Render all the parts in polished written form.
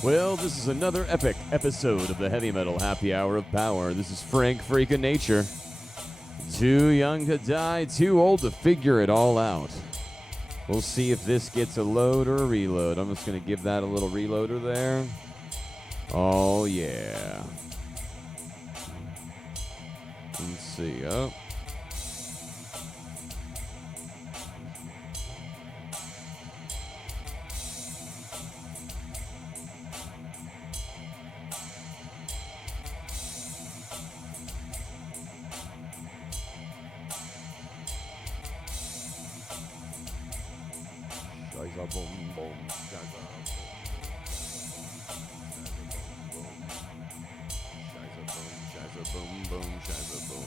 Well, this is another epic episode of the Heavy Metal Happy Hour of Power. This is Frank Freakin' Nature. Too young to die, too old to figure it all out. We'll see if this gets a load or a reload. I'm just going to give that a little reloader there. Oh, yeah. Let's see. Oh. Shiza boom boom, shiza boom boom, shiza boom.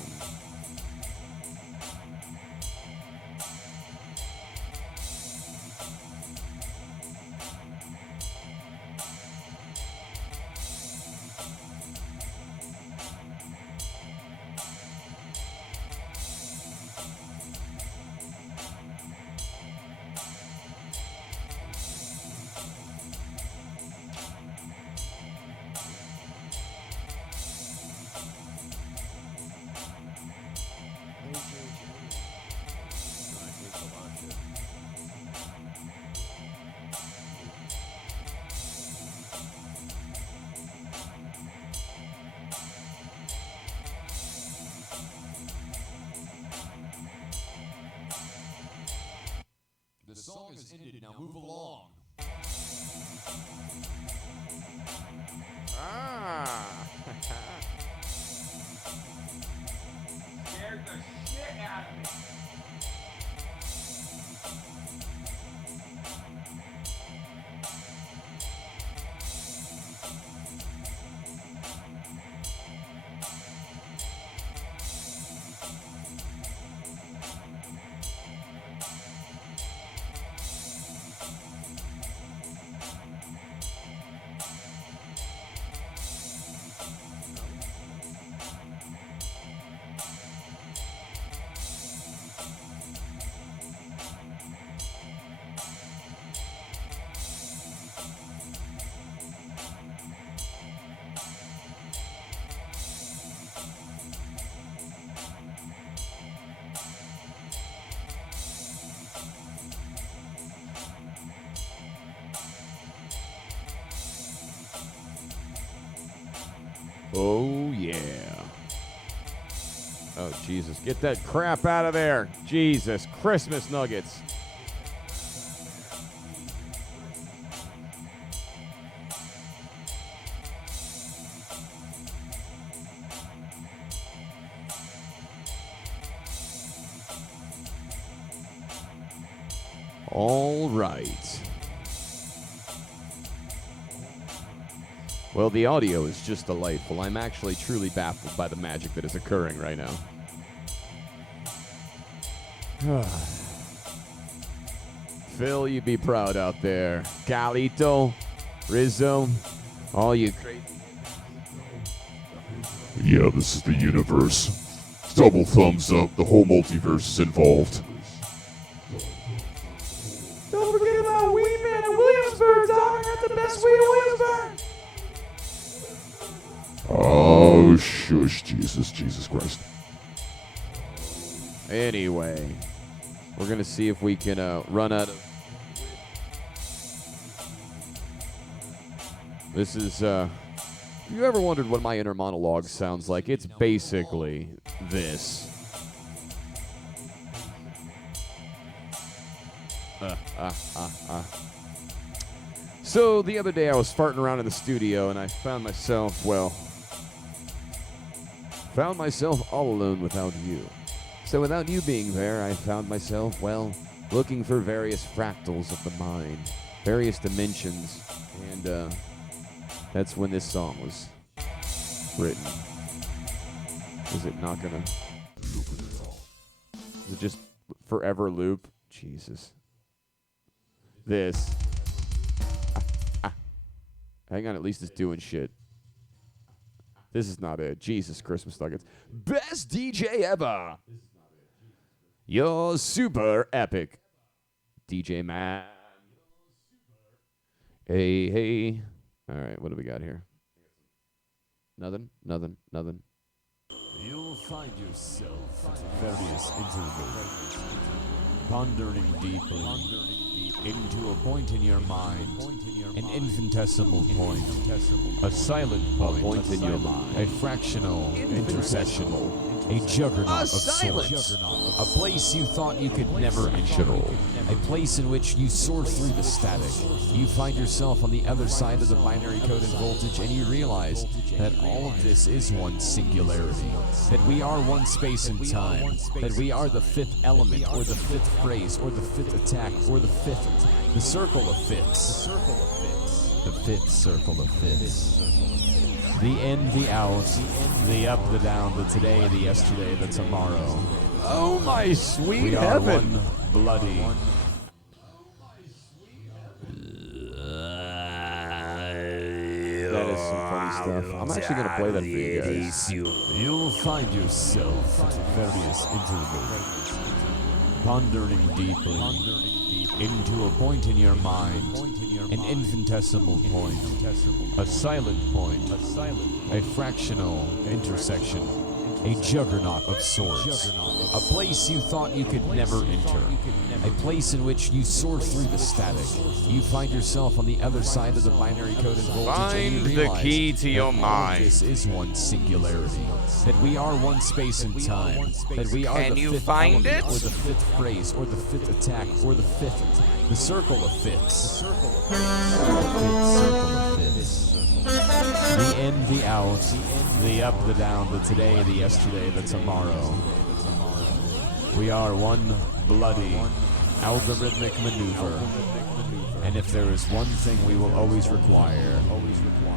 The song is ended, now move along. Ah! Scared the shit out of me. Oh, yeah. Oh, Jesus. Get that crap out of there. Jesus. Christmas nuggets. All right. Well, the audio is just delightful. I'm actually truly baffled by the magic that is occurring right now. Phil, you be proud out there. Calito, Rizzo, all you crazy. Yeah, this is the universe. Double thumbs up, the whole multiverse is involved. Don't forget about Wee Man in Williamsburg, dog. I got the best weed in Williamsburg. Oh, shush, Jesus Christ. Anyway, we're going to see if we can run out of... This is, you ever wondered what my inner monologue sounds like? It's basically this. So the other day I was farting around in the studio and I found myself all alone without you. So without you being there, I found myself, looking for various fractals of the mind, various dimensions, and that's when this song was written. Is it not gonna... Is it just forever loop? Jesus. This. Hang on, at least it's doing shit. This is not it. Jesus, Christmas nuggets. Best DJ ever. You're super epic. DJ man. Hey, hey. All right, what do we got here? Nothing. You'll find yourself at various intervals, pondering deeply into a point in your mind, an infinitesimal point, a silent point in your mind. a fractional intersection, a juggernaut of sorts, a place you thought you could never enter, a place in which you soar through the static. You find yourself on the other side of the binary code and voltage, and you realize that all of this is one singularity, that we are one space and time, that we are the fifth element, or the fifth phrase, or the fifth attack, or the circle of fifths, the fifth circle of fifths. The in, the out, the up, the down, the today, the yesterday, the tomorrow. Oh my sweet We are heaven! one bloody. That is some funny stuff. I'm actually gonna play that for you guys. You'll find yourself at various intervals, pondering deeply into a point in your mind, an infinitesimal point, a silent point, a fractional intersection, a juggernaut of sorts, a place you thought you could never enter, a place in which you soar through the static. You find yourself on the other side of the binary code and voltage, and Find you the realize key to that your all of mind. This is one singularity, that we are one space and time, that we are Can the you fifth find element, it? or the fifth phrase, or the fifth attack, or the circle of fifths. The circle of fifths. The in, the out, the up, the down, the today, the yesterday, the tomorrow. We are one bloody algorithmic maneuver. And if there is one thing we will always require,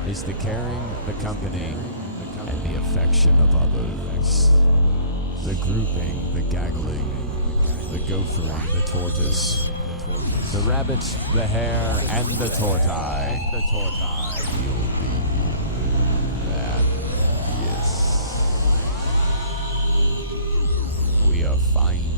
is the caring, the company, and the affection of others. The grouping, the gaggling, the gophering, the tortoise, the rabbit, the hare, and the tortoise. You'll be that, yes. We are finding.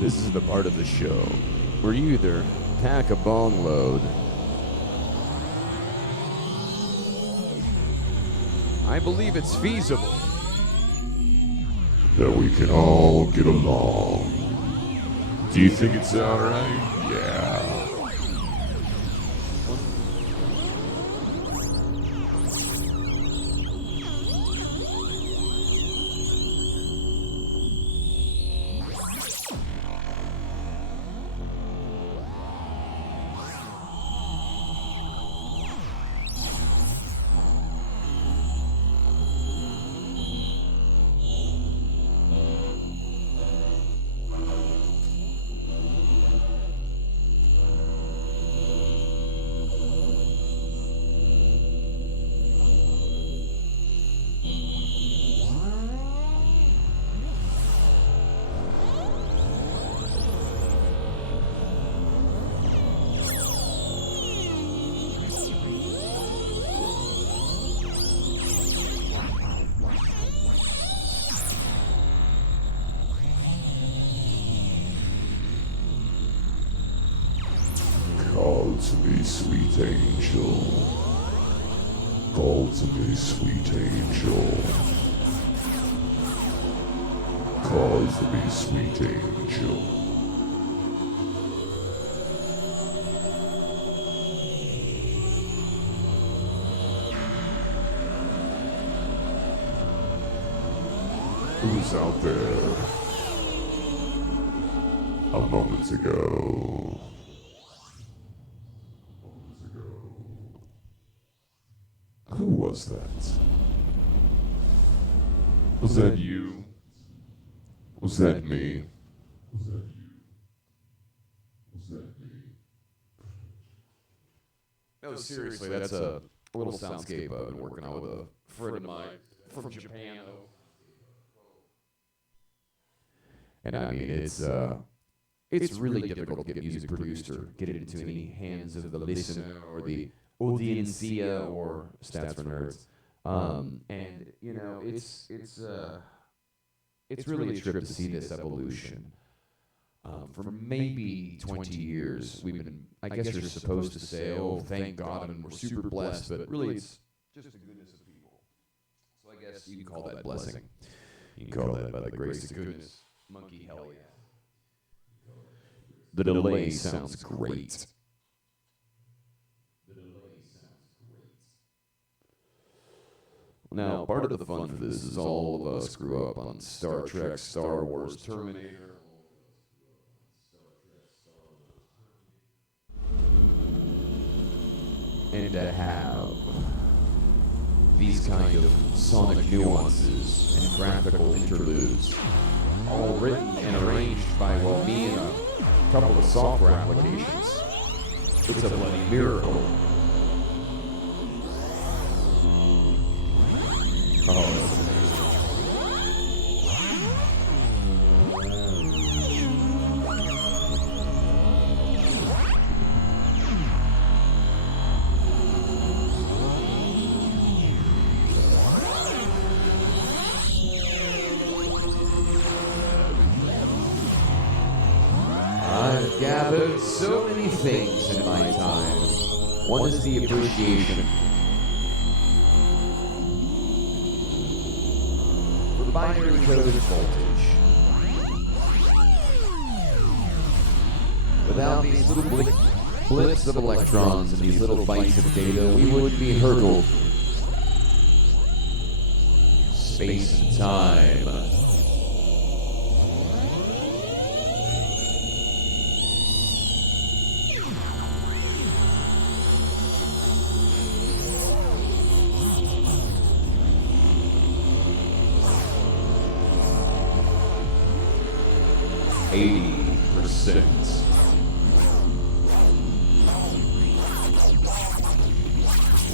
This is the part of the show where you either pack a bong load. I believe it's feasible. That we can all get along. Do you think it's alright? Yeah. Call to me, sweet angel. Call to me, sweet angel. Call to me, sweet angel. Who's out there? A moment ago. Who was that? Was that you? Was that me? Was that you? Was that me? No, seriously, that's a little soundscape I've been working on with a friend of mine from Japan. And I mean, it's really difficult to get music produced or get it into any hands of the listener or the audiencia or Stats for Nerds. And you know, it's really a trip to see this evolution. For maybe 20 years, we've been, I guess you're supposed to say, oh, thank God, and we're super blessed, but really it's just the goodness of people. So I guess you can call that blessing. You can call that by the grace of goodness. Monkey, hell yeah. The delay sounds great. Now, part of the fun for this is all of us grew up on Star Trek, Star Wars, Terminator. And to have these kind of sonic nuances and graphical interludes all written and arranged by, well, me and a couple of software applications. It's a bloody miracle. Oh, that's amazing. I've gathered so many things in my time. One is the appreciation for binary coded voltage. Without these little blips of electrons and these little bytes of data, we would be hurtled. Space and time.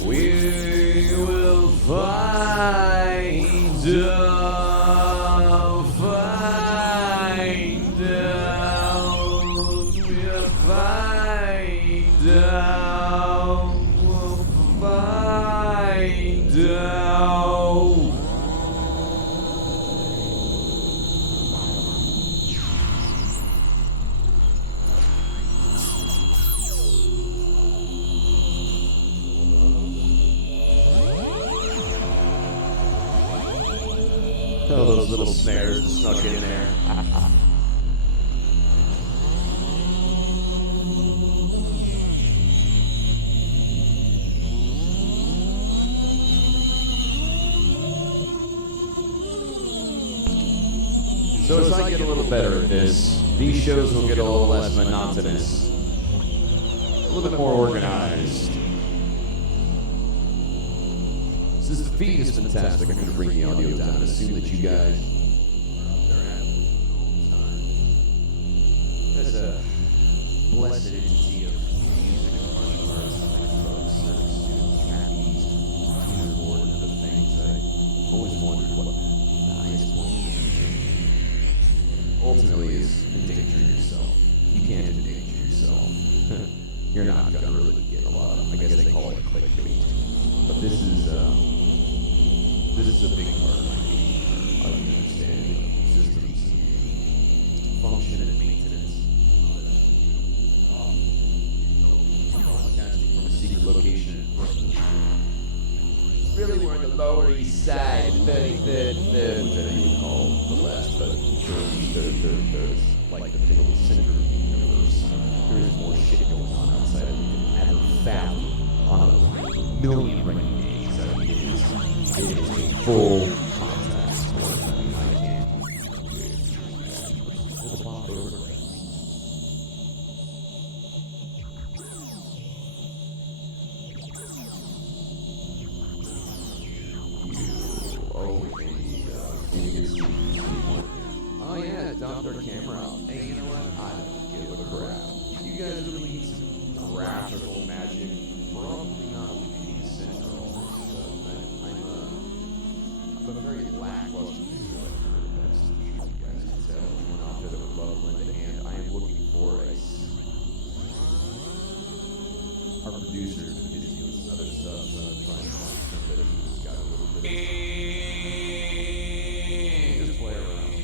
We will find out, find out, we'll find out, we'll find out. Oh, those little snares that snuck in there. So as I get a little better at this, these shows will get a little less monotonous, a little bit more organized. Since the feed is fantastic, I'm going to bring the audio down and assume that you guys are having a good time. There's a blessed entity of music and martial arts, like folks, circus students, trapeze, keyboard, and other things. I always wondered what the highest point ultimately is endangering yourself. You can't endanger yourself. You're not going to really get a lot of, I guess they call it clickbait. But this is a big part of my understanding of systems, function, and maintenance. Broadcasting from a secret location. Lower East Side, 33rd, whatever you call the last, but third, like the middle center of the universe. There is more shit going on outside than you can ever fathom on a million rainy days. I mean, it is a full contact sport. I mean, I can't. Hold the ball over. Oh yeah, dump their camera out. Hey, you know what? I don't give a crap. You guys really need some graphical magic. Probably not Wikipedia Center all this stuff. I'm a very lackluster video editor at best. You guys can tell. Anyone out there that would love to lend a hand, I am looking for our producers and videos and other stuff. Trying to find somebody who's got a little bit of just play around.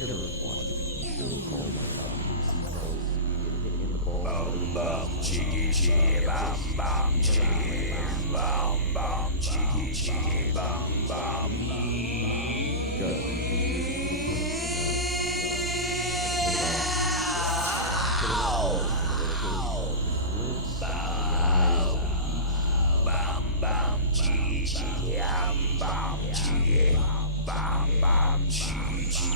You ever watch a TV show called In the Ball? Bum bum chiggy chiggy bum bum chiggy bum bum chiggy chiggy bum bum. Good. Bum bum chiggy chiggy bum chiggy bum bum chiggy chiggy.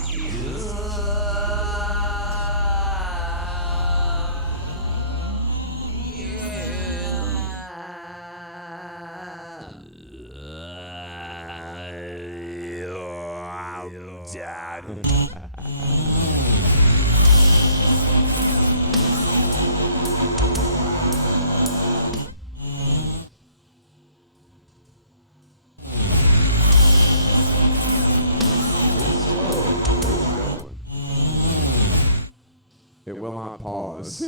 It will not pause.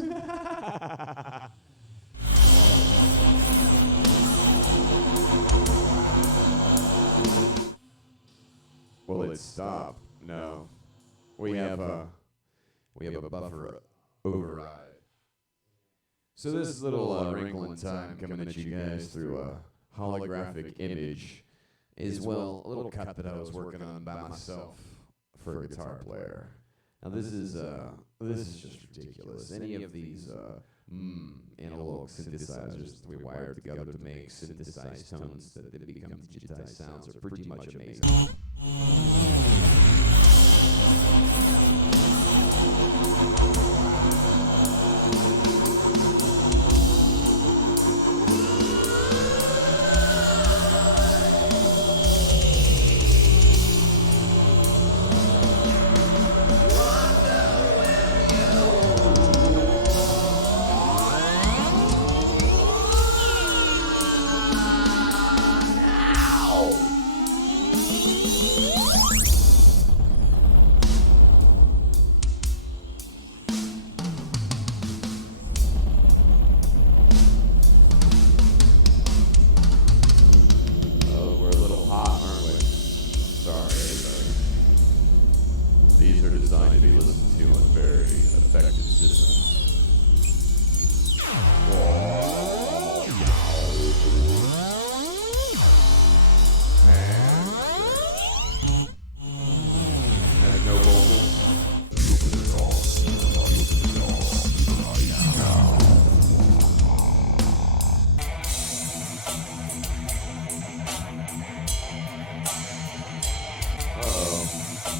Will it stop? No. We have a buffer override. So this little wrinkle in time coming at you guys through a holographic image is, well, a little cut that I was working on by myself for a guitar player. Now this is just ridiculous. Any of these analog synthesizers that we wired together to make synthesized tones that become digitized sounds are pretty much amazing.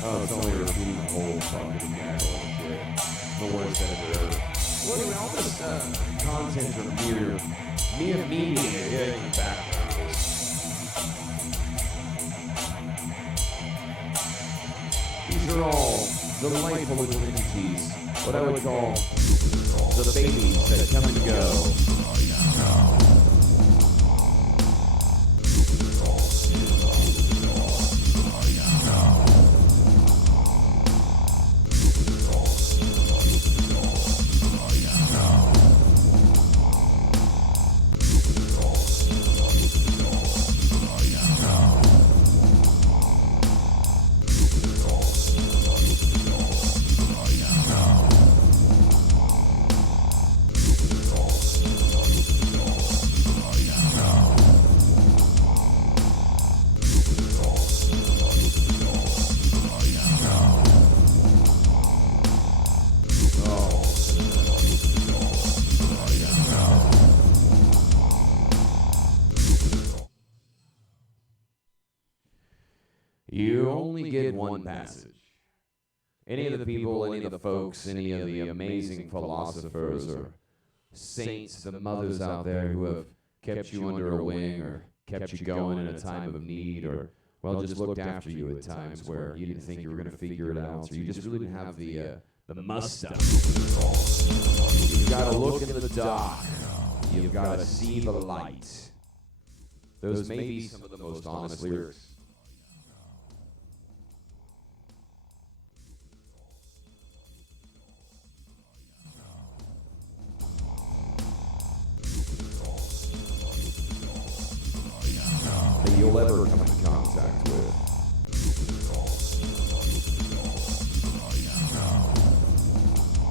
Oh, it's only repeating the whole fucking gaggle and shit. The worst editor ever. Well, anyway, all this content from mere media in the background is... These are all delightful little entities, what I would call the babies that come and go. one passage. Any of the people, any of the folks, any of the amazing philosophers or saints, the mothers out there who have kept you under a wing or kept you going in a time of need or, well, just looked after you at times where you didn't think you were going to figure it out, or you just really didn't have the muster. You've got to look in the dark. You've got to see the light. Those may be some of the most honest lyrics. That you'll ever come in contact with.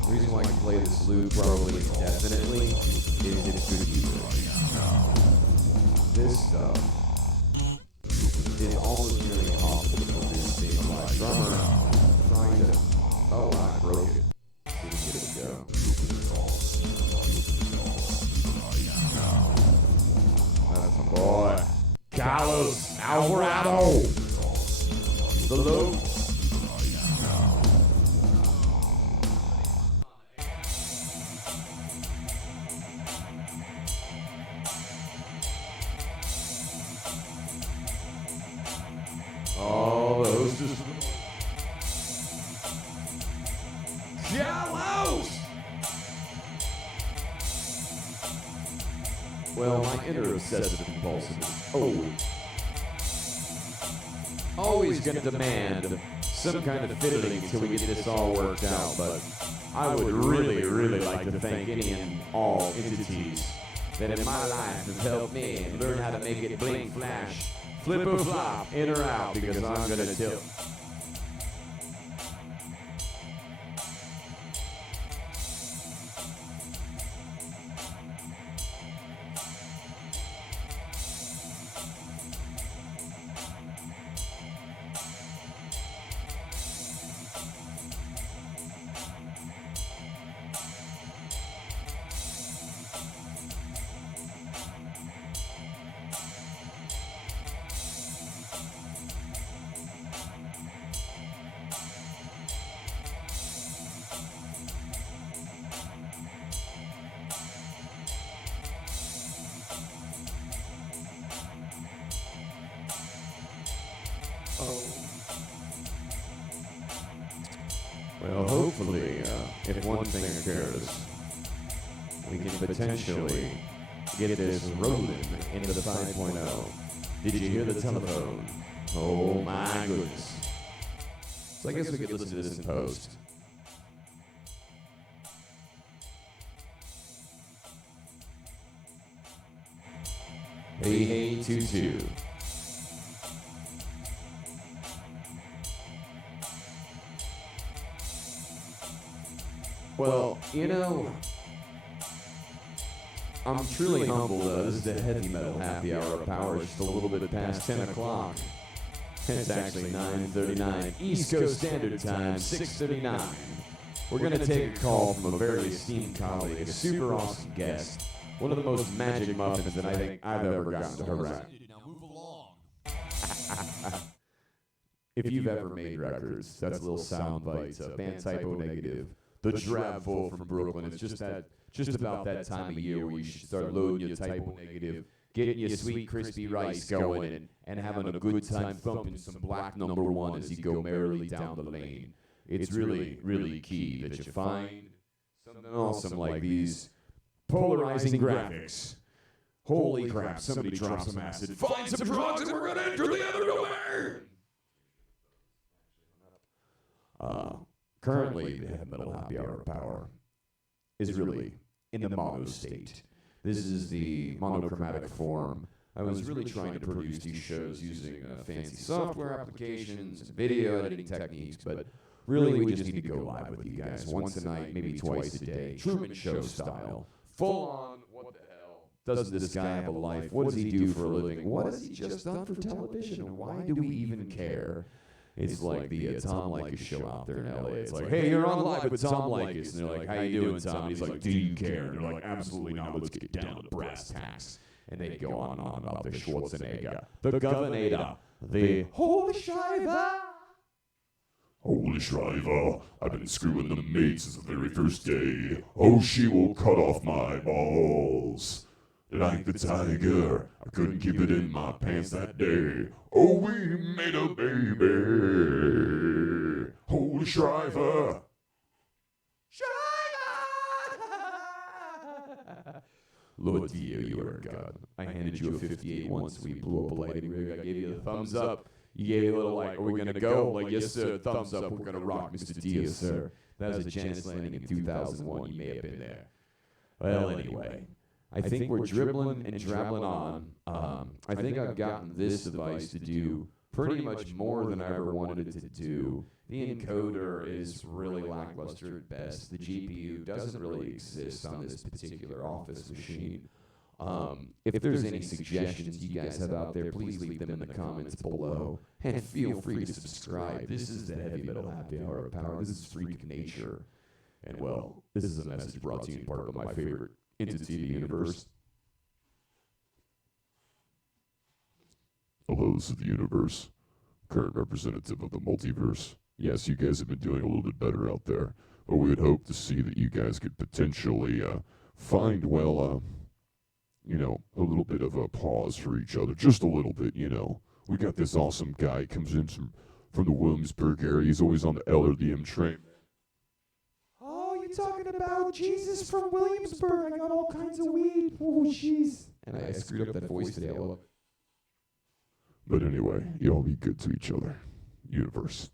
The reason why I can play this loop probably indefinitely is it's good music. This stuff is almost nearly impossible to produce being a live drummer trying to... Oh, I broke it. Didn't get it to go. That's my boy. Carlos Alvarado. The loop. Oh, the hostess. Carlos! Well, my inner obsessive compulsive is always going to demand some kind of fiddling until we get this all worked out, but I would really, really like to thank any and all entities that in my life have helped me learn how to make it blink, flash, flip or flop, in or out, because I'm going to tilt. Well, hopefully, if one thing occurs, we can potentially get this rolling into the 5.0. Did you hear the telephone? Oh my goodness. So I guess we could listen to this in post. Hey, 22. Well, you know, I'm truly humbled. This is the Heavy Metal Happy Hour of Power. Just a little bit past 10 o'clock. It's actually 9:39 East Coast Standard Time, 6:39. We're going to take a call from a very esteemed colleague, a super awesome guest, one of the most magic muffins that I think I've ever gotten to harass. Now move along. If you've ever made records, that's a little sound bite. Band Typo Negative. The Drab Fool from Brooklyn. It's just about that time of year where you should start loading your Typo Negative, getting your sweet crispy rice going, and having a good time thumping some black number one as you go merrily down the lane. It's really, really key that you find something awesome like these polarizing graphics. Holy crap, somebody drop some acid. Find some drugs and we're going to enter the other domain! Currently, the Heavy Metal Happy Hour of Power is really in the mono state. This is the monochromatic form. I was really trying to produce these shows using fancy software applications and video editing techniques, but really we just need to go live with you guys once a night, maybe twice a day, Truman Show style. Full on, what the hell? Does this guy have a life? What does he do for a living? What has he just done for television? And why do we even care? It's like the Tom Likas show out there in LA. It's like, hey, you're on live with Tom Likas. And they're like, how you doing, Tom? And he's like, do you care? And they're like, absolutely not. Let's get down to brass tacks. And they go on and on about the Schwarzenegger, the Governator, the Holy Scheibe. Holy Shriver, I've been screwing the maid since the very first day. Oh, she will cut off my balls. Like the tiger, I couldn't keep it in my pants that day. Oh, we made a baby. Holy Shriver. Lord Dio, you are God. I handed you a 58 once. We blew up a lighting rig. I gave you the thumbs up. You gave a little like, are we going to go? Like, yes, sir. Thumbs up. We're going to rock, Mr. Dio, sir. That was a Janice landing in 2001. You may have been there. Well, anyway, I think we're dribbling and drabbling on. I think I've gotten this device to do pretty much more than I ever wanted it to do. The encoder is really lackluster at best. The GPU doesn't really exist on this particular office machine. If there's any suggestions you guys have out there, please leave them in the comments below. And feel free to subscribe. This is the Heavy Metal Happy Hour of Power. This is Freak Nature. And well, this is a message brought to you in part by my favorite entity in the universe. Hello, this is the universe, current representative of the multiverse. Yes, you guys have been doing a little bit better out there, but we would hope to see that you guys could potentially find, well, a little bit of a pause for each other. Just a little bit, We got this awesome guy, comes in from the Williamsburg area. He's always on the LRDM train. Oh, you talking about Jesus from Williamsburg? I got all kinds of weed. Oh, jeez. And I screwed up that voice today. I love it. But anyway, y'all be good to each other. Universe.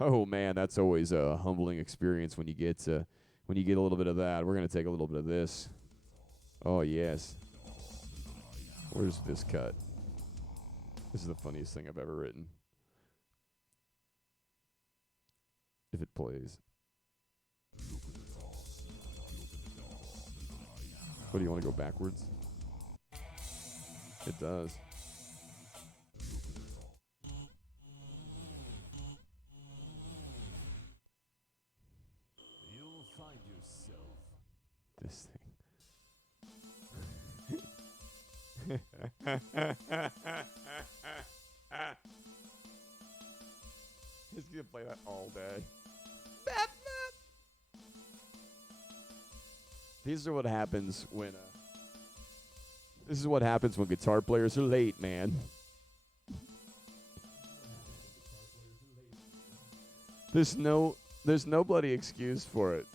Oh man, that's always a humbling experience when you get a little bit of that. We're gonna take a little bit of this. Oh yes. Where's this cut? This is the funniest thing I've ever written. If it plays. What do you want to go backwards? It does. You'll find yourself. This thing. He's gonna play that all day. These are what happens when this is what happens when guitar players are late, man. There's no bloody excuse for it.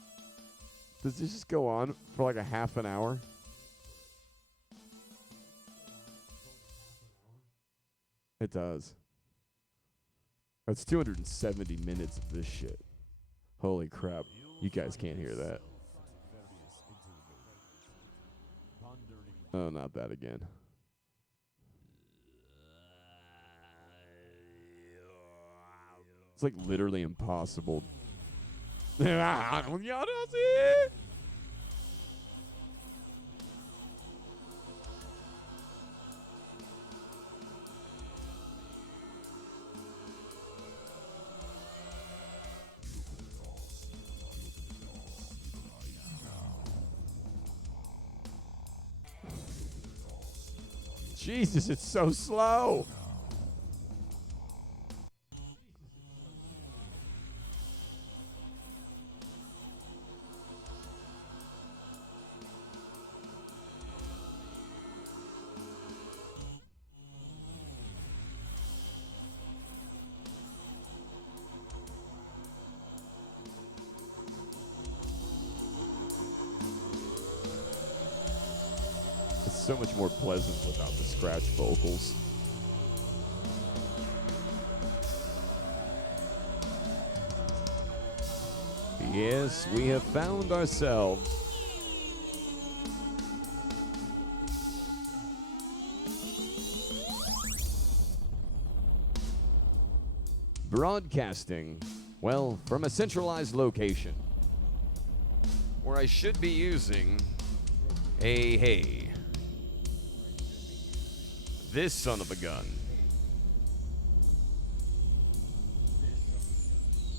Does this just go on for like a half an hour? It does. That's 270 minutes of this shit. Holy crap. You guys can't hear that. Oh, not that again. It's like literally impossible. Jesus, it's so slow. So much more pleasant without the scratch vocals. Yes, we have found ourselves broadcasting, well, from a centralized location where I should be using hey. This son of a gun.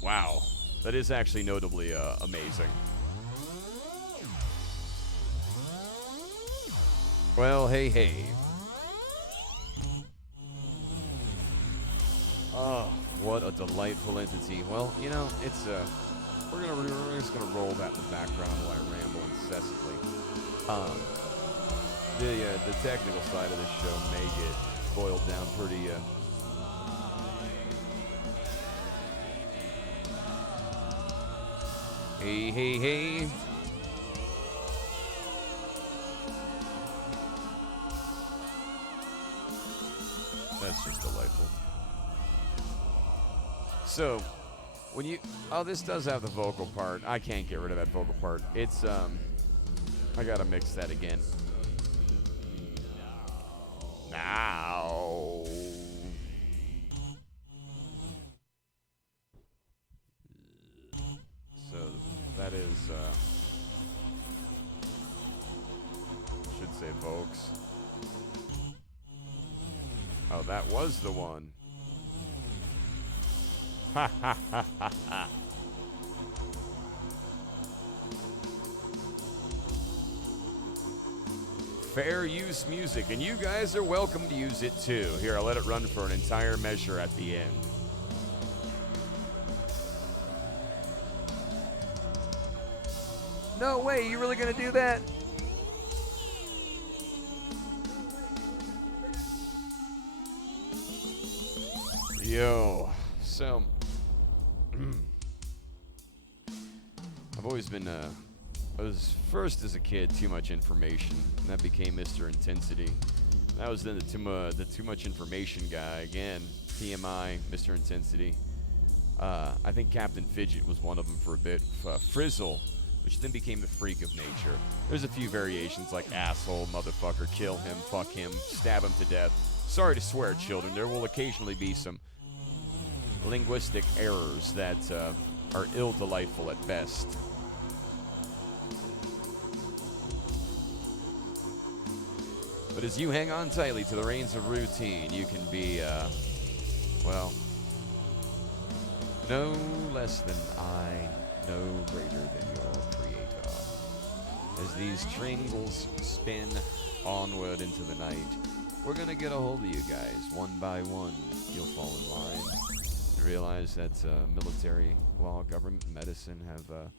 Wow. That is actually notably amazing. Well, hey. Oh, what a delightful entity. Well, you know, it's we're just gonna roll that in the background while I ramble incessantly. The technical side of this show may get boiled down pretty hey. That's just delightful. So, when you... Oh, this does have the vocal part. I can't get rid of that vocal part. It's, I gotta mix that again. Now... So, that is, should say Volks. Oh, that was the one. Ha ha ha ha ha. Fair use music, and you guys are welcome to use it too. Here, I'll let it run for an entire measure at the end. No way, you really gonna do that? Yo, so I've always been, I was first as a kid, too much information, and that became Mr. Intensity. That was then the too much information guy, again, TMI, Mr. Intensity. I think Captain Fidget was one of them for a bit, Frizzle, which then became the Freak of Nature. There's a few variations like asshole, motherfucker, kill him, fuck him, stab him to death. Sorry to swear, children, there will occasionally be some linguistic errors that are ill-delightful at best. But as you hang on tightly to the reins of routine, you can be, well, no less than I, no greater than your creator. As these tringles spin onward into the night, we're gonna get a hold of you guys, one by one. You'll fall in line and realize that military, law, government, medicine have, a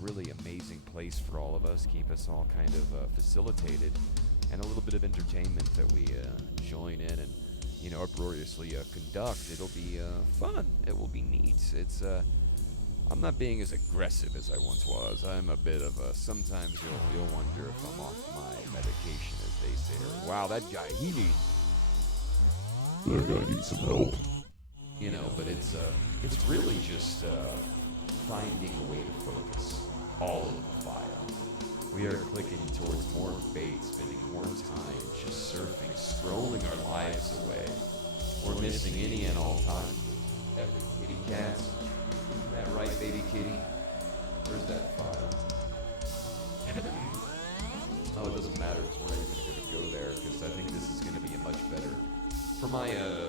really amazing place for all of us, keep us all kind of facilitated, and a little bit of entertainment that we join in and, uproariously conduct. It'll be fun. It will be neat. It's, I'm not being as aggressive as I once was. I'm a bit of a, sometimes you'll wonder if I'm off my medication, as they say. Or, wow, that guy, That guy needs some help. But it's really just finding a way to focus all of the file. We are clicking towards more bait, spending more time just surfing, scrolling our lives away. We're missing any and all time. Every kitty cat. Isn't that right, baby kitty? Where's that file? Oh, it doesn't matter. We're not even going to go there because I think this is going to be a much better... For my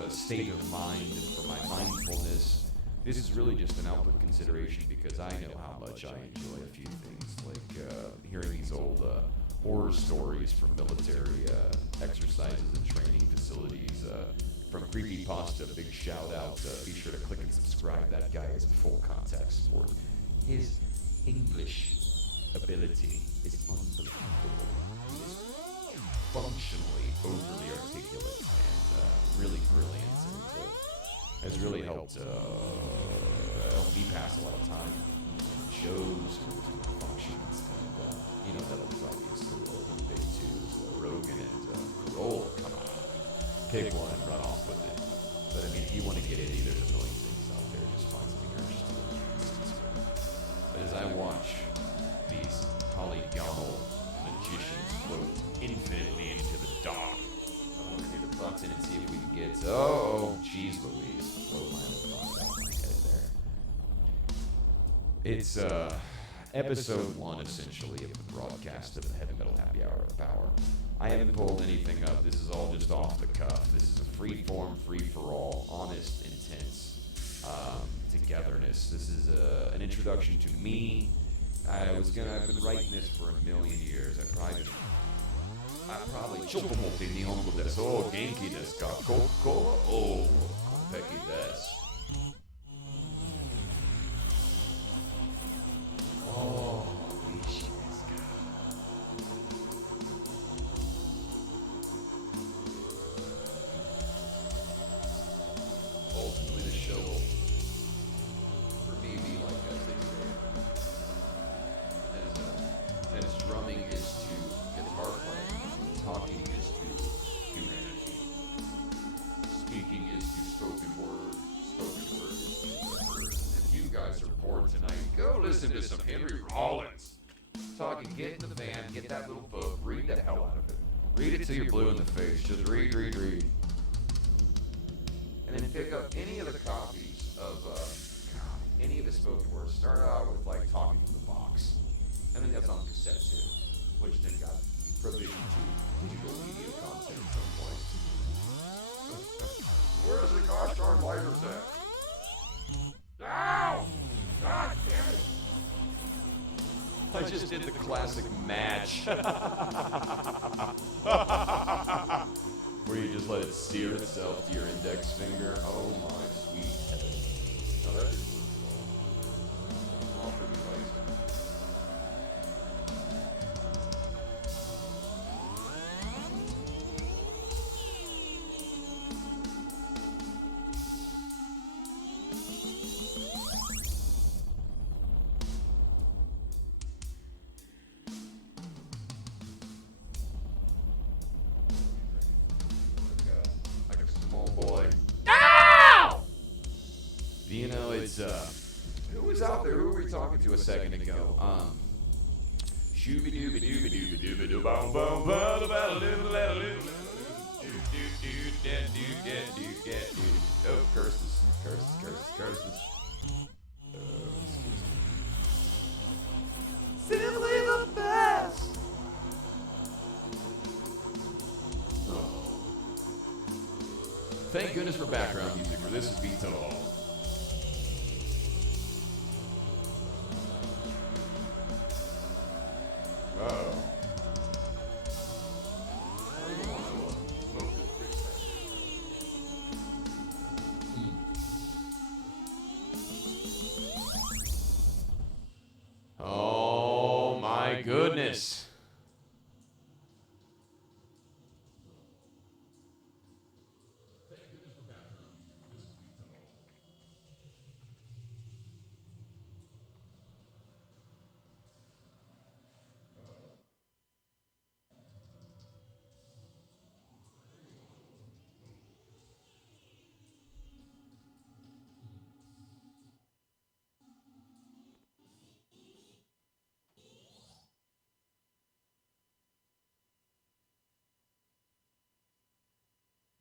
state of mind and for my mindfulness, this is really just an output consideration because I know how much I enjoy a few things, like hearing these old horror stories from military exercises and training facilities. From Creepypasta, big shout out. Be sure to click and subscribe. That guy is full contact sport. His English ability is unbelievable. He is functionally overly articulate and really brilliant, and has really helped me pass a lot of time in shows or functions, and that was obviously the big twos, Rogan and Grohl. Come on, pick one and run off with it. But I mean, if you want to get into, there's a million things out there. Just find something you're interested in. But as I watch these polygonal magicians float infinitely into the dark, I want to hit a button and see if we can get. Oh, jeez Louise. Blow my own out of my head there. It's episode 1, essentially, of the broadcast of the Heavy Metal Happy Hour of Power. I haven't pulled anything up. This is all just off the cuff. This is a free-form, free-for-all, honest, intense togetherness. This is an introduction to me. I've been writing this for a million years. I probably ちょっと持って日本語です。Oh, 元気ですか? Coca-Cola? Oh, 完璧 get in the van, get that little book, read the hell out of it. Read it till you're blue in the face. Just read. And then pick up any of the copies of any of the spoken words. Start out with like Talking from the Box. And then that's on cassette too, which then got provision to digital media content at some point. Where's the gosh darn lighters at? Ow! God damn it! I just did the classic match. Where you just let it sear itself to your index finger. Oh my sweet heavens. Now that is awful device. Like a small boy. Ow! You know, it's who was out there? Who were we talking to a second ago? Shooby dooby dooby dooby dooby doo bum bum bum bum Oh, curses. Simply the best. Thank goodness for background music, for this is beats at all. Uh-oh. Oh my goodness.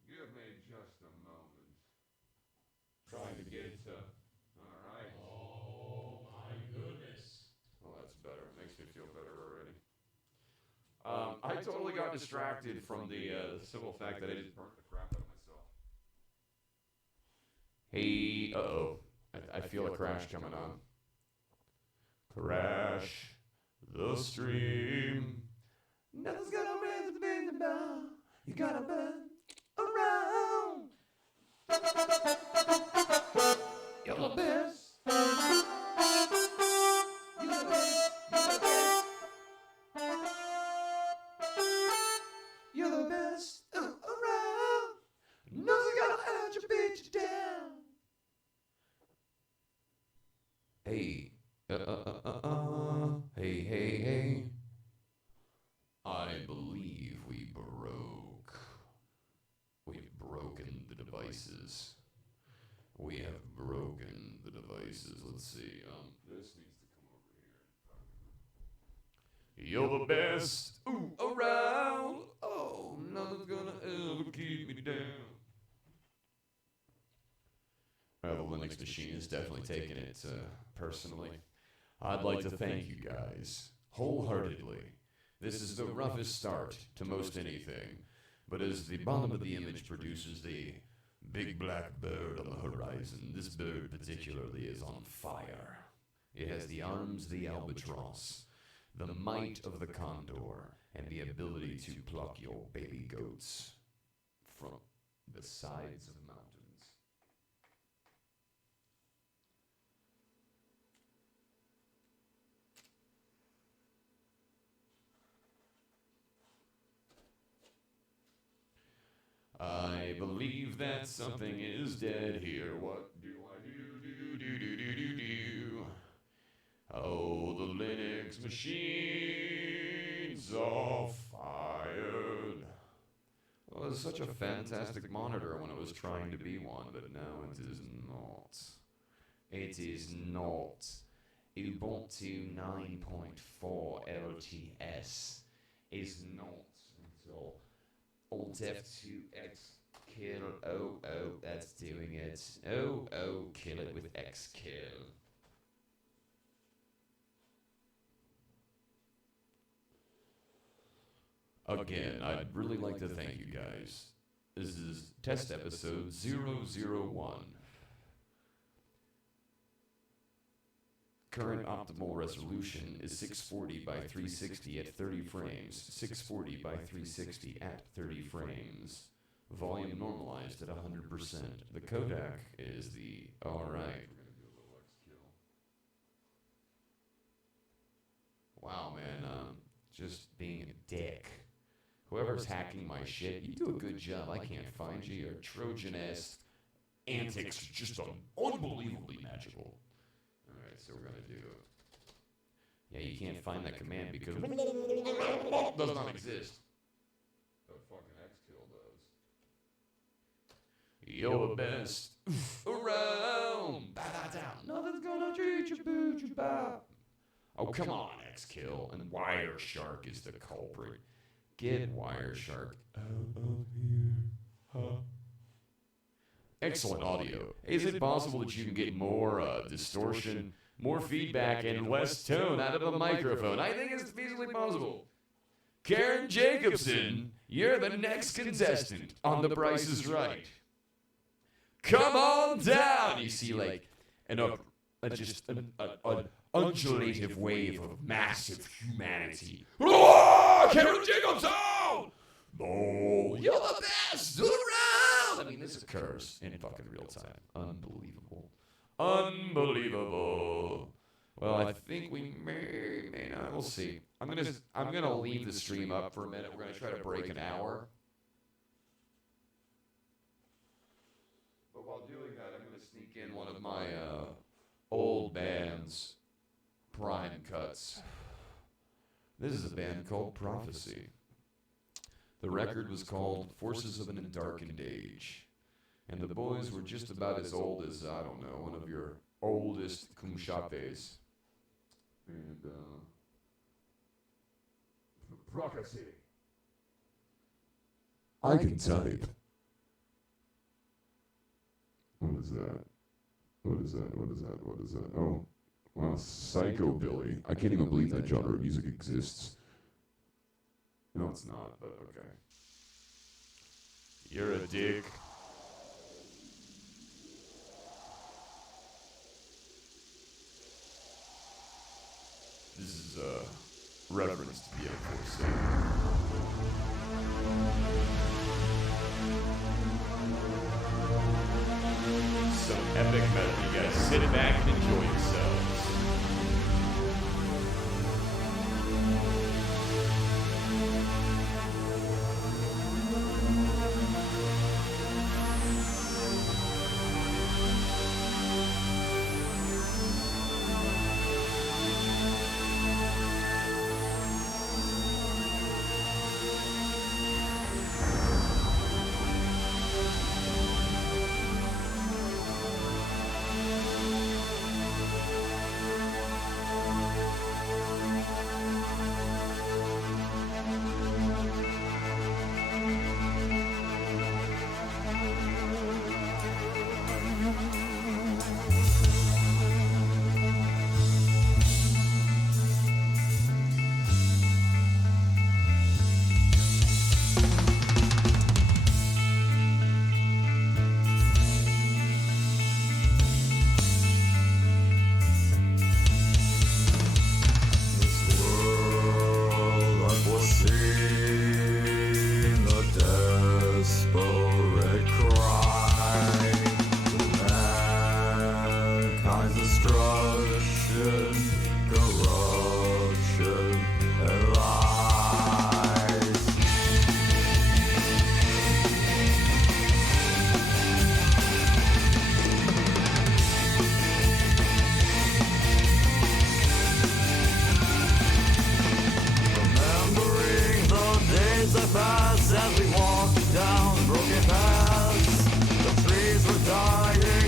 Give me just a moment. Trying to get all right. Oh my goodness. Well, that's better. It makes me feel better already. I totally got distracted from the simple fact that I just burnt the crap out of myself. Hey, uh-oh. I feel a crash coming on. Crash the stream. Nothing's gonna raise the baby down. You gotta burn around. You're the best. You're the best. You're the best around. Nothing's gonna hurt you, beat you down. Hey. Hey. I believe we broke. We've broken the devices. We have broken the devices. Let's see. This needs to come over here. You're the best around. Oh, nothing's gonna ever keep me down. Well, the Linux machine is definitely taking it personally. I'd like to thank you guys wholeheartedly. This is the roughest start to most anything, but as the bottom of the image produces the big black bird on the horizon, this bird particularly is on fire. It has the arms of the albatross, the might of the condor, and the ability to pluck your baby goats from the sides of mountains. I believe that something is dead here. What do I do? Oh, the Linux machine's all fired. Well, it was such a fantastic monitor when it was trying to be one, but now it is not. It is not. Ubuntu 9.4 LTS is not until Alt F2X kill. Oh, that's doing it. Oh, kill it with X kill. Again, I'd really like to thank you guys. This is test episode 001. Current optimal resolution is 640 by 360 at 30 frames. 640 by 360 at 30 frames. Volume normalized at 100%. The codec is the... Alright. Wow, man. Just being a dick. Whoever's hacking my shit, you do a good job. I can't find you. Your Trojan-esque antics are just unbelievably magical. Alright, so we're gonna do... Yeah, you can't find that command because it does not exist. But fucking Xkill does. You're the best around. Nothing's gonna treat you, boot you bad. Oh, come on, Xkill. And Wireshark is the culprit. Get Wireshark out of here, huh? Excellent audio. Is it possible that you can get more distortion, more feedback, and less tone out of a microphone? I think it's feasibly possible. Karen Jacobson, you're the next contestant on The Price is Right. Come on down! You see, like, an undulative wave of massive humanity. Karen Jacobson! Oh, you're the best around! I mean, this occurs in fucking real time. Unbelievable. Unbelievable. Well, I think we may not. We'll see. I'm gonna leave the stream up for a minute. We're gonna try to break an hour. But while doing that, I'm gonna sneak in one of my old band's prime cuts. This is a band called Prophecy. The record was called Forces of an Undarkened Age. And the boys were just about as old as, I don't know, one of your oldest kumshapes. And, Prophecy. I can type. What is that? What is that? What is that? What is that? Oh, wow, psychobilly. I can't even believe that genre of music exists. No, it's not, but okay. You're a dick. This is a reference to the F-4C. Some epic metal. You guys sit back and enjoy yourselves.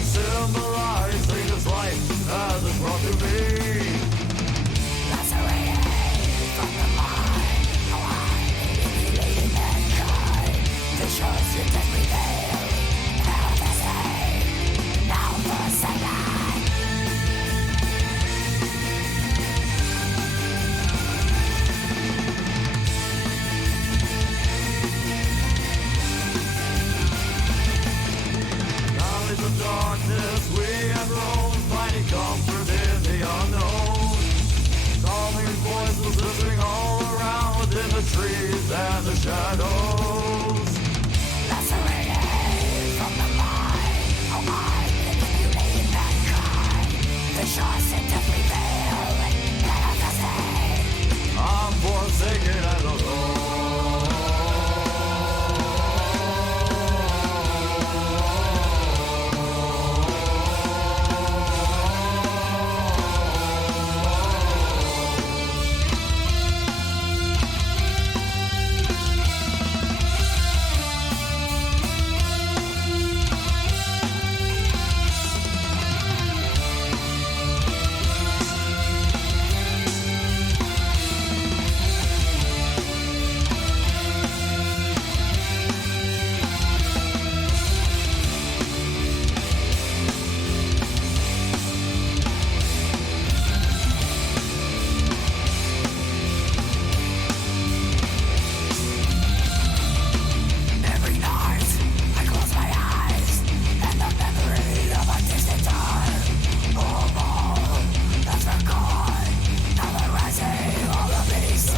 Symbolizing this life as it's brought to be. darkness we have grown, finding comfort in the unknown. Calming voices listening all around in the trees and the shadows. Lacerated from the mind, how I manipulate mankind. The shots and death prevail, manifesting. I'm forsaken and alone. Every night, I close my eyes, and the memory of a distant time. All that's forgone, now the rising of the beast.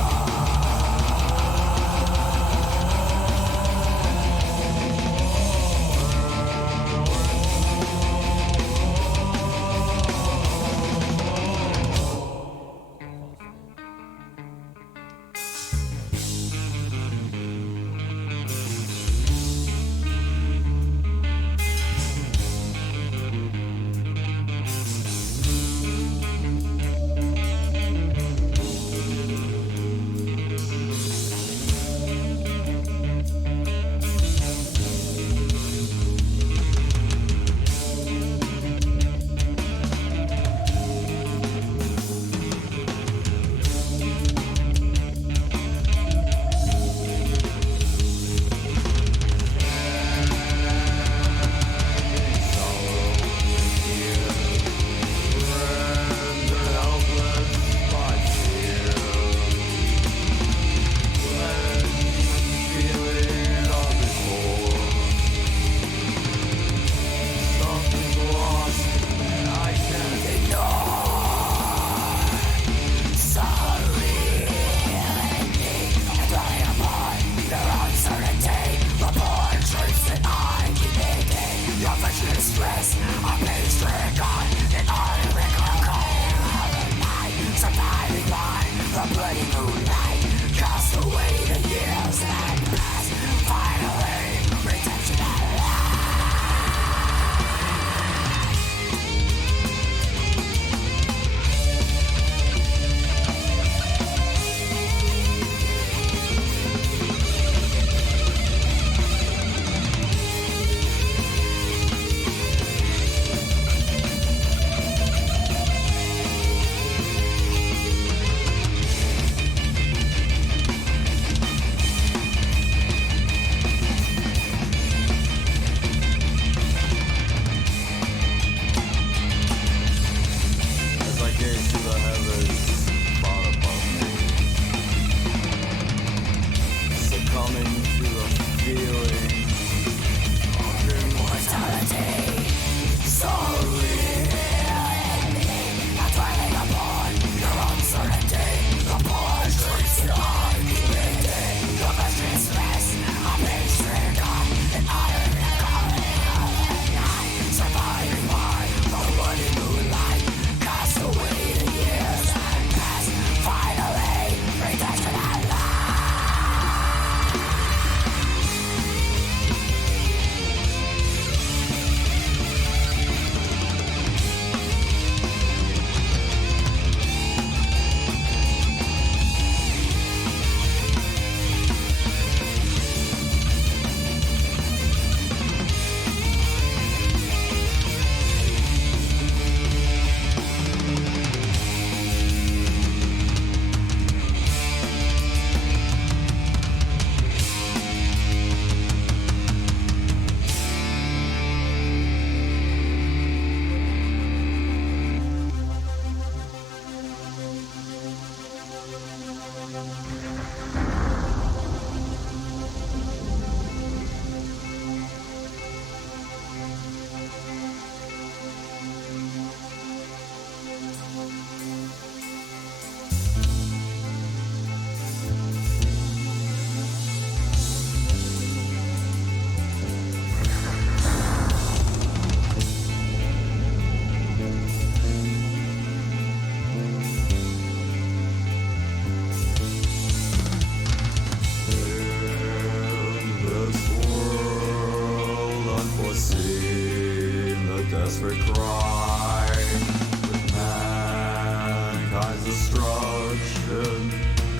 desperate cry with mankind's destruction,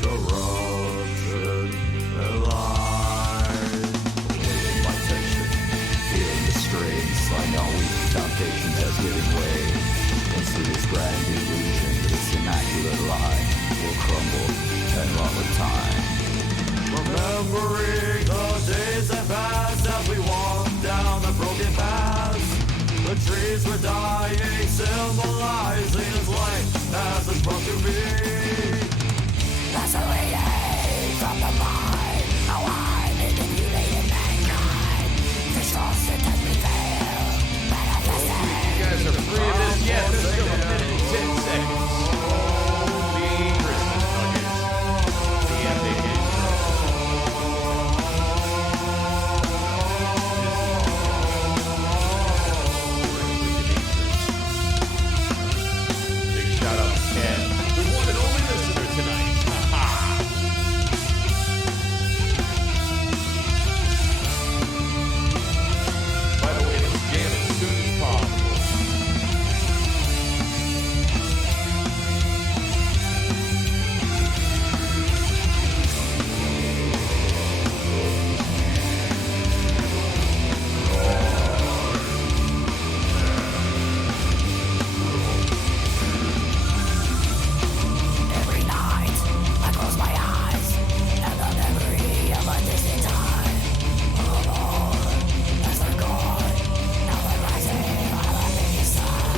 corruption, and lies. Living by tension, feeling the strains, like our weak foundation has given way. And through this grand illusion, this immaculate lie will crumble and run with time. Remembering the days that passed as we walked down the broken paths. The trees were dying, symbolizing as life as it's supposed to be. Lacerated from the mind, alive in the mutilated mankind. Destruction that we fail, manifesting. You guys are free of this yet? There's still a minute and 10 seconds. The Christmas Nuggets. The epic intro. Big shout out to Ken, the one and only listener tonight. By the way, let's jam as soon as possible. Every night, I close my eyes, and the memory of a distant time. Alone, as they're gone, now they're rising on the biggest side.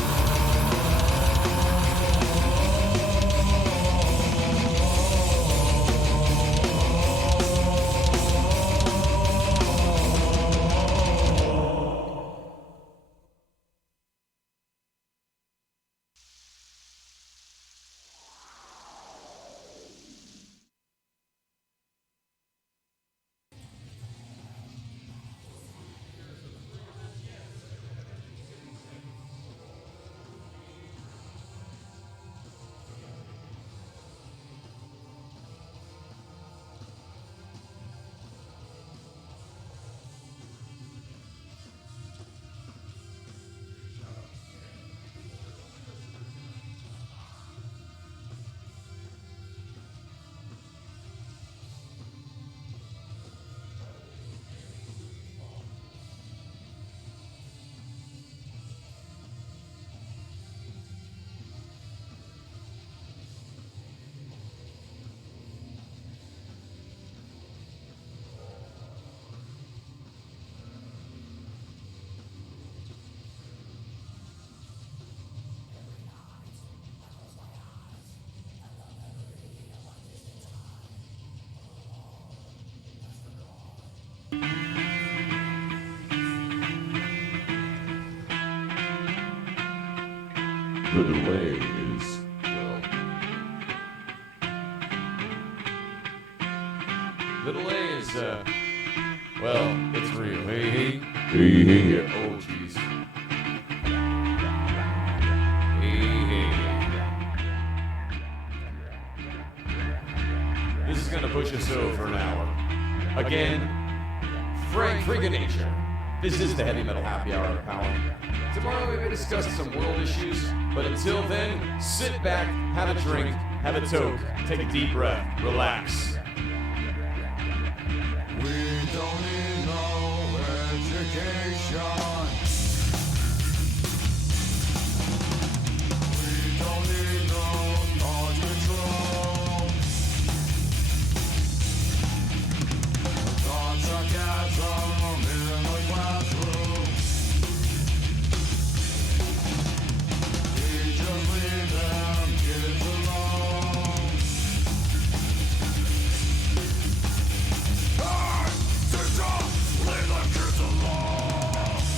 The delay is, well, Little A is, well, it's real. Hey, hey, hey, oh, jeez. Hey. This is gonna push us over an hour. Again, Frank Frigginature. This is the Heavy Metal Happy Hour of Power. Tomorrow we may discuss some world issues, but until then, sit back, have a drink, have a toke, take a deep breath, relax. We don't need no education. We don't need no thought control. Thoughts are chasm in the classroom. We just leave them kids alone. Hey! Sit down! Leave them kids alone!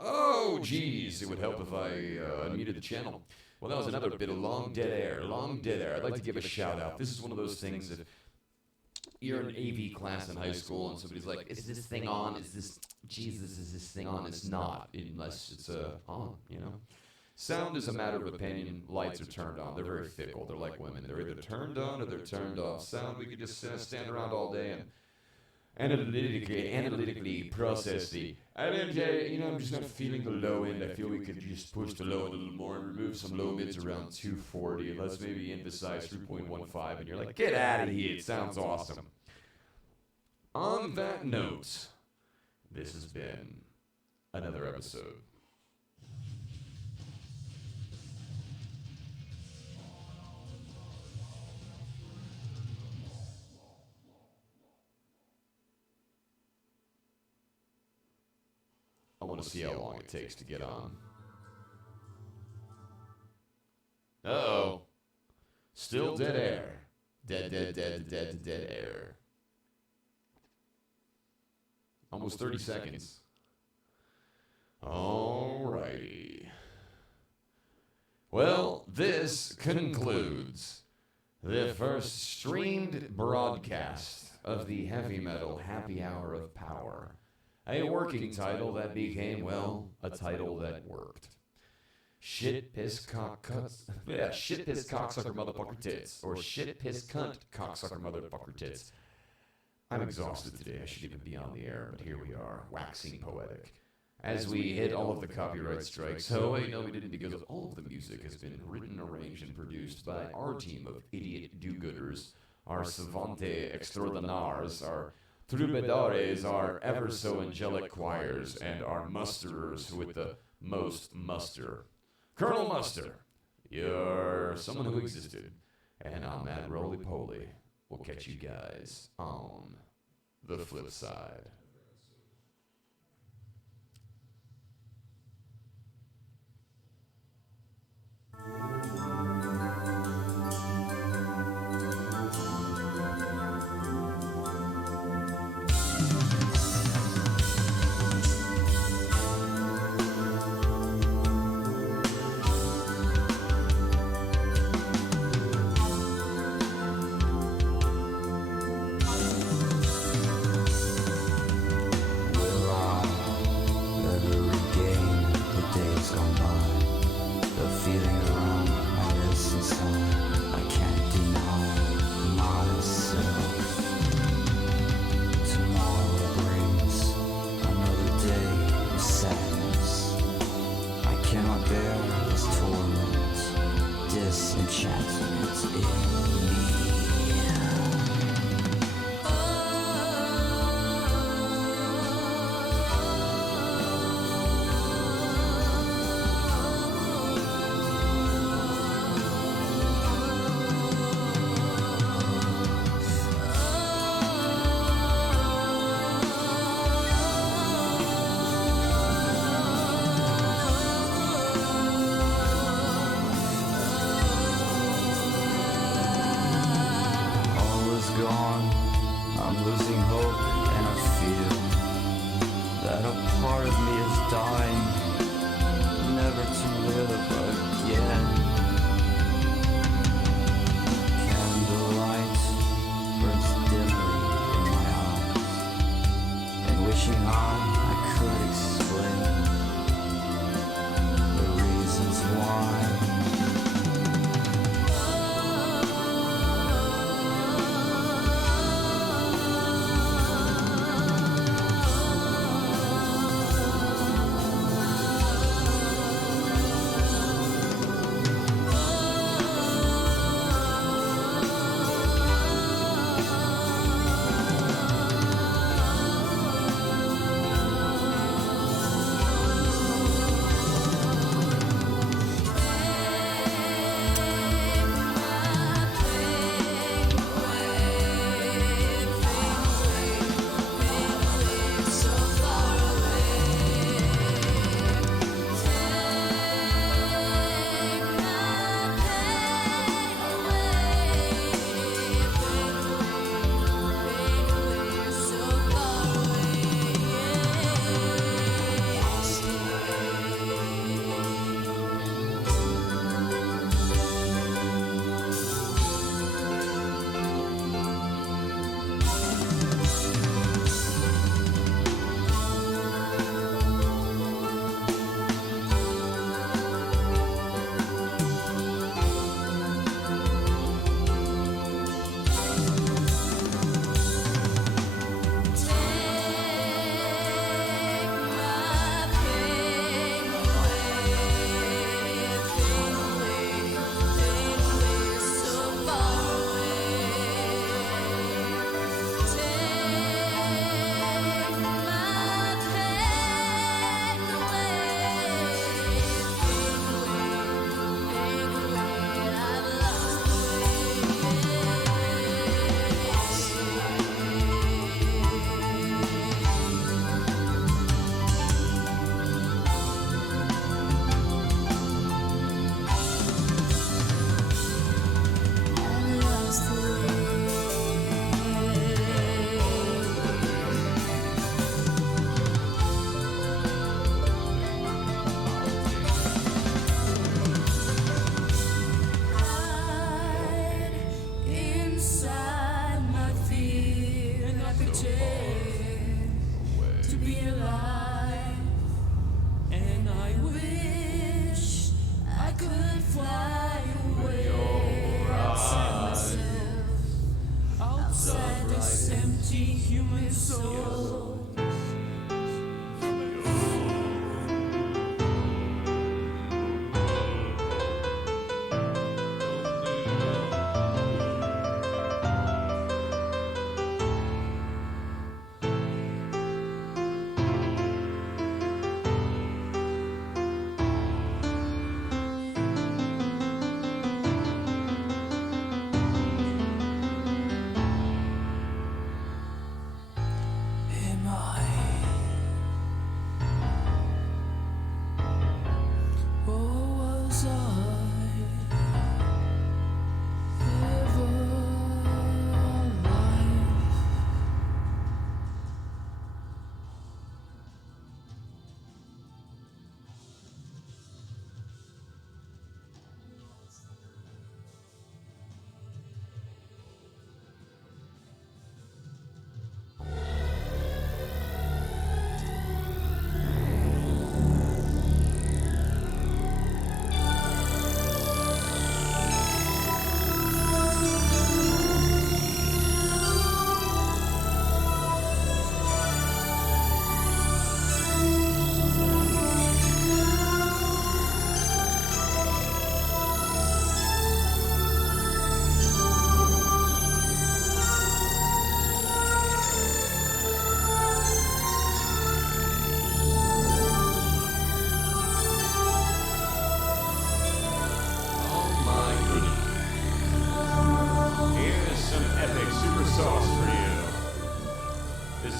Oh, geez, it would help if I unmuted the channel. Well, that was another bit of long dead air. Long dead air. I'd like to give a shout out. This is one of those things that you're in an AV class in high school and somebody's like, is this thing on? Is this thing on? It's not, unless it's on, you know? Sound is a matter of opinion. Lights are turned on. They're very fickle. They're like women. They're either turned on or they're turned off. Sound, we could just stand around all day and analytically process the, I'm just not feeling the low end. I feel we could just push the low end a little more and remove some low mids around 240 and let's maybe emphasize 3.15 and you're like, get out of here, it sounds awesome. On that note, this has been another episode. I want to see how long it takes to get on. Uh-oh. Still dead air. Dead air. Almost 30 seconds. Alrighty. Well, this concludes the first streamed broadcast of the Heavy Metal Happy Hour of Power. A working title that became, well, a title that worked. Shit, piss, shit, piss, cocksucker, motherfucker, tits. Or shit, piss, cunt, cocksucker, motherfucker, tits. I'm exhausted today. I shouldn't even be on the air, but here we are, waxing poetic. As we hit all of the copyright strikes. Oh, wait, no, we didn't, because all of the music has been written, arranged, and produced by our team of idiot do-gooders, our savante extraordinaires, our troubadours, our ever so angelic choirs, and our musterers with the most muster. Colonel Muster, you're someone who existed, and on that roly-poly, we'll catch you guys on the flip side. Feeling around my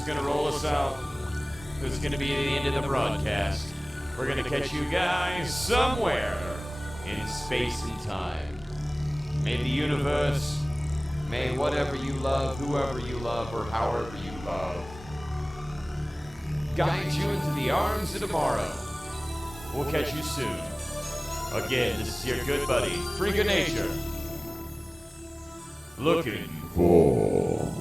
Gonna roll us out. This is gonna be the end of the broadcast. We're gonna catch you guys somewhere in space and time. May the universe, may whatever you love, whoever you love, or however you love, guide you into the arms of tomorrow. We'll catch you soon. Again, this is your good buddy, Freak of Nature. Looking For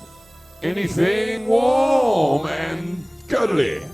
anything warm and cuddly.